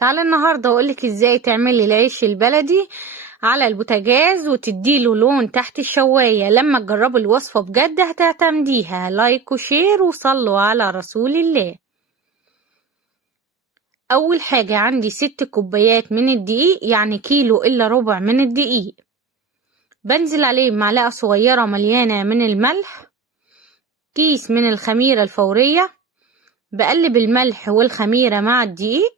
تعالى النهاردة اقولك ازاي تعملي العيش البلدي على البوتاجاز وتديله لون تحت الشواية. لما تجربوا الوصفة بجد هتعتمديها. لايك وشير وصلوا على رسول الله. اول حاجة عندي 6 كوبايات من الدقيق، يعني كيلو الا ربع من الدقيق. بنزل عليه معلقة صغيرة مليانة من الملح، كيس من الخميرة الفورية. بقلب الملح والخميرة مع الدقيق،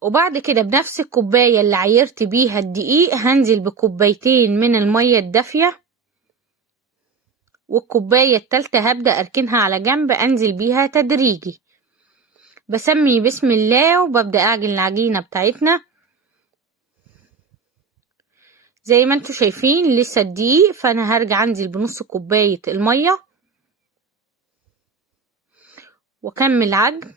وبعد كده بنفس الكوباية اللي عيرت بيها الدقيق هنزل بكوبايتين من المية الدافية، والكوباية التالتة هبدأ اركنها على جنب انزل بيها تدريجي. بسمي بسم الله وببدأ اعجن العجينة بتاعتنا زي ما انتوا شايفين. لسه الدقيق، فانا هرجع انزل بنص كوباية المية واكمل عجن،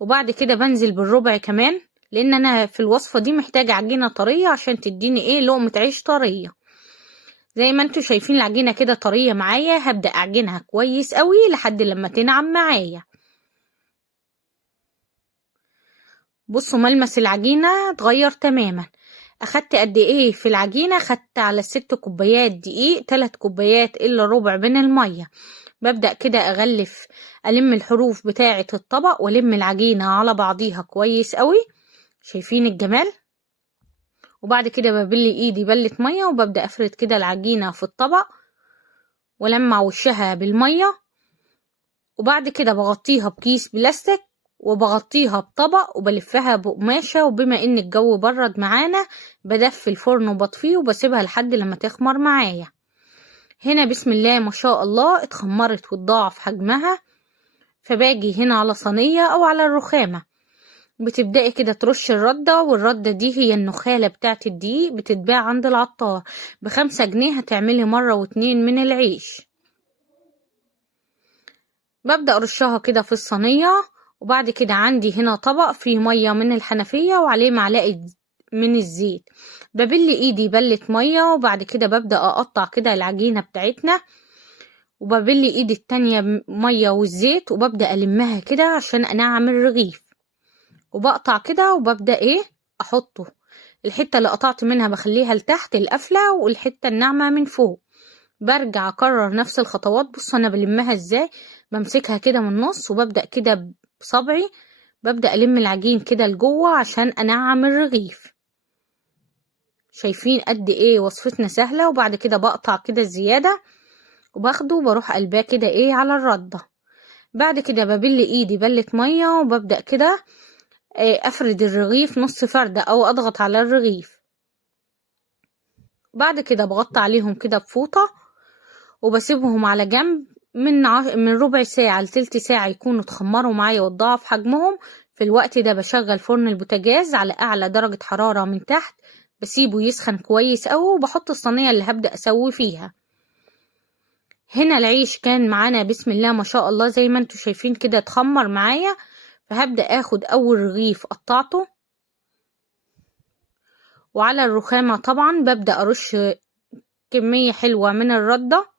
وبعد كده بنزل بالربع كمان، لان انا في الوصفة دي محتاجة عجينة طرية عشان تديني لقمة عيش طرية. زي ما انتوا شايفين العجينة كده طرية معايا. هبدأ اعجنها كويس قوي لحد لما تنعم معايا. بصوا ملمس العجينة اتغير تماما. اخدت قد ايه في العجينة؟ اخدت على 6 كوبايات دقيق 3 كوبايات الا ربع من المية. ببدأ كده اغلف، الم الحروف بتاعة الطبق والم العجينة على بعضيها كويس قوي. شايفين الجمال؟ وبعد كده ببل ايدي بلة مية وببدأ افرد كده العجينة في الطبق ولمع وشها بالمية، وبعد كده بغطيها بكيس بلاستيك وبغطيها بطبق وبلفها بقماشة. وبما ان الجو برد معانا بدفي الفرن وبطفيه وبسيبها لحد لما تخمر معايا. هنا بسم الله ما شاء الله اتخمرت واتضاعف حجمها. فباجي هنا على صينية او على الرخامة، بتبدأي كده ترش الردة، والردة دي هي النخالة بتاعت الدقيق، بتتباع عند العطار ب5 جنيه. هتعملي مرة واتنين من العيش. ببدأ ارشها كده في الصينية، وبعد كده عندي هنا طبق فيه مية من الحنفية وعليه معلقة من الزيت. ببل ايدي بلة مية، وبعد كده ببدأ اقطع كده العجينة بتاعتنا، وببل ايدي التانية مية والزيت وببدأ المها كده عشان انعم الرغيف. وبقطع كده وببدأ احطه. الحتة اللي قطعت منها بخليها لتحت القفلة، والحتة الناعمة من فوق. برجع اكرر نفس الخطوات. بصوا انا بلمها ازاي. بمسكها كده من النص وببدأ كده بصبعي ببدأ الم العجين كده لجوه عشان انعم الرغيف. شايفين قد ايه وصفتنا سهلة؟ وبعد كده بقطع كده الزيادة وباخده وبروح قلباه كده على الردة. بعد كده ببل ايدي بلة مية وببدأ كده افرد الرغيف نص فردة او اضغط على الرغيف. بعد كده بغطي عليهم كده بفوطة وبسيبهم على جنب من ربع ساعة لتلت ساعة يكونوا اتخمروا معايا واتضاعف حجمهم. في الوقت ده بشغل فرن البوتاجاز على اعلى درجة حرارة من تحت، بسيبه يسخن كويس قوي، وبحط الصينية اللي هبدأ اسوي فيها. هنا العيش كان معانا بسم الله ما شاء الله زي ما انتوا شايفين كده اتخمر معايا. فهبدأ اخد اول رغيف قطعته، وعلى الرخامة طبعا ببدأ ارش كمية حلوة من الردة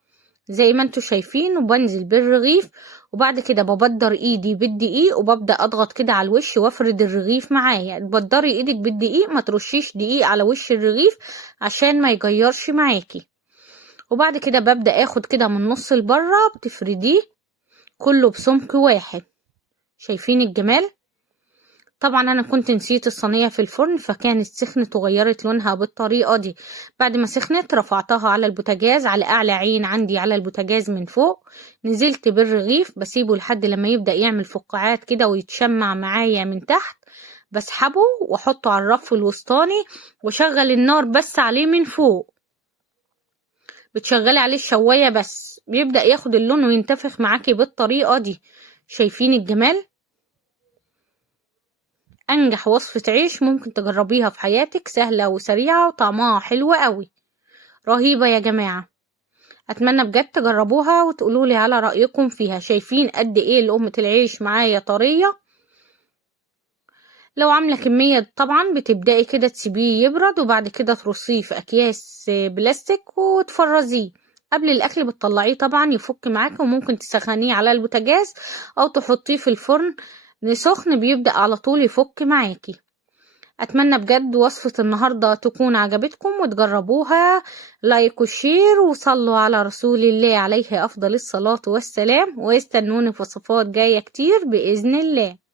زي ما انتوا شايفين، وبنزل بالرغيف. وبعد كده ببدر ايدي بالدقيق وببدأ اضغط كده على الوش وافرد الرغيف معايا. تبدري ايدك بالدقيق، ما ترشيش دقيق على وش الرغيف عشان ما يجيرش معاكي. وبعد كده ببدأ اخد كده من نص لبره بتفرديه كله بسمك واحد. شايفين الجمال؟ طبعا انا كنت نسيت الصينية في الفرن فكانت سخنت وغيرت لونها بالطريقة دي. بعد ما سخنت رفعتها على البوتاجاز على اعلى عين عندي على البوتاجاز من فوق. نزلت بالرغيف بسيبه لحد لما يبدأ يعمل فقاعات كده ويتشمع معايا من تحت. بسحبه واحطه على الرف الوسطاني وشغل النار بس عليه من فوق. بتشغلي عليه الشواية بس بيبدأ ياخد اللون وينتفخ معاكي بالطريقة دي. شايفين الجمال؟ انجح وصفة عيش ممكن تجربيها في حياتك، سهلة وسريعة وطعمها حلو قوي، رهيبة يا جماعة. اتمنى بجد تجربوها وتقولولي على رأيكم فيها. شايفين قد ايه لقمة العيش معايا طرية؟ لو عاملة كمية طبعا بتبدأي كده تسيبيه يبرد، وبعد كده ترصيه في اكياس بلاستيك وتفرزيه. قبل الاكل بتطلعيه طبعا يفك معاك، وممكن تسخنيه على البوتاجاز او تحطيه في الفرن سخن بيبدأ على طول يفك معاكي. اتمنى بجد وصفة النهاردة تكون عجبتكم وتجربوها. لايك وشير وصلوا على رسول الله عليه افضل الصلاة والسلام، واستنوني في وصفات جاية كتير بإذن الله.